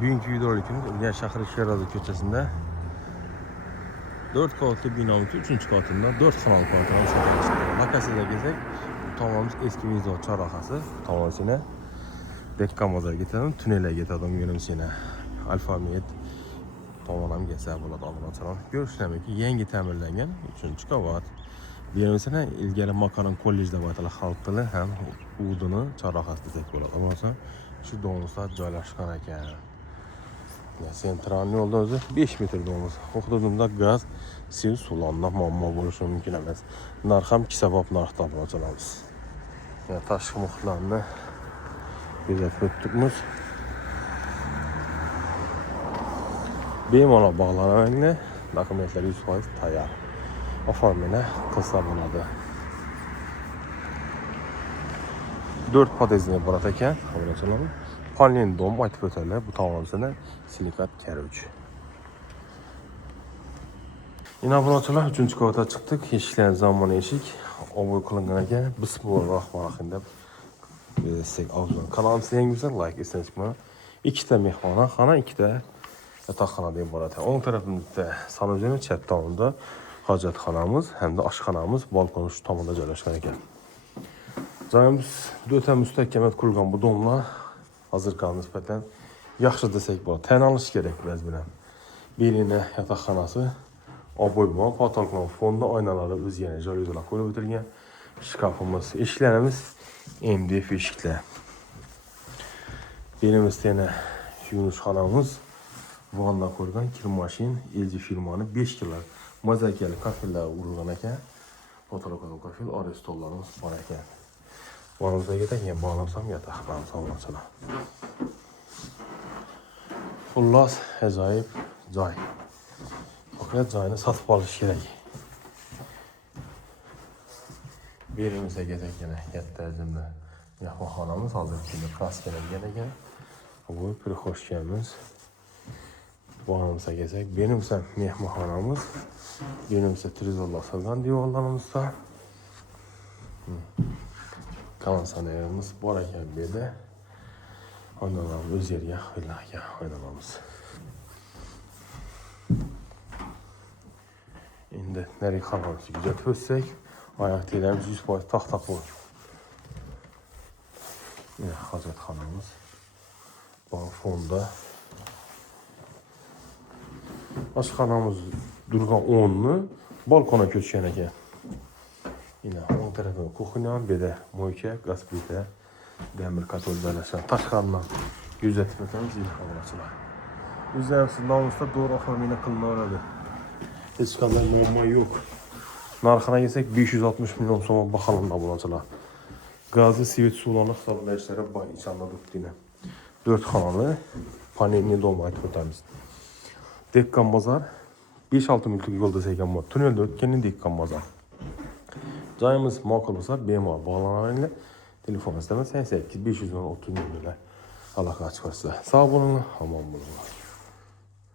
Bugünkü videolikimiz Urganch shahri Sherozi ko'chasida 4 qavatli binoning 3-chi qavatida 4 xonali kvartirani sotamiz. Lokatsiyaga kelsak, tomonimiz eski Vizo chorrahasi, tomonisiga Dekkan bozoriga ketadi, tunnelga ketadi, yo'nalishini Alfamet tomon ham kelsa bo'ladi, obunachilar. Ko'rishnamiki, yangi ta'mirlangan 3-chi qavat. Berimizda ilgari Makaron kollejda bo'layotgan xalq tili ham Udini chorrahasi desak bo'ladi. Obunachilar shu donuslar joylashgan ekan. Sentral yo'lda o'zi 5 metr donus. Hududimizda gaz, suv, sulanma muammo bo'lishi mumkin emas. Narx ham kisabop narxda bo'lamiz. Tashqi muhitlarni kuzatib o'tdikmiz. Bemalol bog'lanadigan dokumentlar 100% tayyor. Oformini qilsa bo'ladi. 4 podyezdli iborat ekan, obunachilar. Panelin dom aytib o'tadilar, bu tomonimizda silikat karuvch. Yana obunachilar 3-chi qavatga chiqdik. Eshiklar zamonaviy eshik, ovoy qilingan ekan. Bismillahirrohmanirrohim deb desek avzun. Kanalimizni yangi bo'lsa like etsangiz, ikkita mehmonxona, ikkita yotoqxonadan iborat. O'ng tarafimizda sanuzel, chat tomonda hojatxonamiz hamda oshxonamiz, balkon shu tomonda joylashgan ekan. Joyimiz o'ta mustahkamat qurilgan bu domlar hozirga nisbatan yaxshi desak bo'ladi. Tan olish kerak biz bilan. Belini yotoqxonasi, oboybo'n, potolkon fonda oynalari o'zgani joyga qo'yib o'tilgan. Shkafimiz, eshiklarimiz MDF eshiklar. Belimizda yana yuvishxonamiz, vanna qo'ygan kir mashin, LG firmani 5 kg mozaikali kafellar urilgan ekan. Potolkon kafel, orqa stollarimiz bor ekan. Vanamizga keyin bog'lamsam yotoqxonamiz bo'ladi. Xullas, ajoyib joy. Faqat joyni sotib olish kerak. Berimizga ketakana katta hajmda mehmonxonamiz hozirgi klassikalangan ekan. Bu prixoshkamiz. Vanamizga kelsak, berimizda mehmonxonamiz, berimizda trezorlar solgan devorlarimizda. Konditsionerimiz bor ekan bu yerda. Oynalarimiz o'z yeriga qo'yilgan oynalarimiz. Endi nari xonamizni kuzatib o'tsak, oyoq teglarimiz 100% taxta qo'l. Mana hojatxonamiz bor fonda. Oshxonamiz durgan o'rni balkona ko'chgan ekan. Yine o'ng tarafida kuxnya, bu yerda moyka, gaz plita, demir kotol joylashgan. Tashqaridan kuzatib o'tamiz, obunachilar. O'zlarimizning nomusda to'g'ri oformini qilinaveradi. Hech qanday muammo yo'q. Narxini kelsak 560 million so'm baholanadi obunachilar. Gazi, svet, suvlarni hisoblashlari bor ichanda turibdi. 4 xonali panelni dom aytib o'tamiz. Dekkan bozor 5-6 minutlik yo'l desak ham bor. Tunnelda o'tgan Dekkan bozor. Joyimiz ma'qul bo'lsa, bemalol bog'laninglar. Telefonimizda 88 530 aloqa chiqarsa. Sog' bo'ling, omon bo'ling.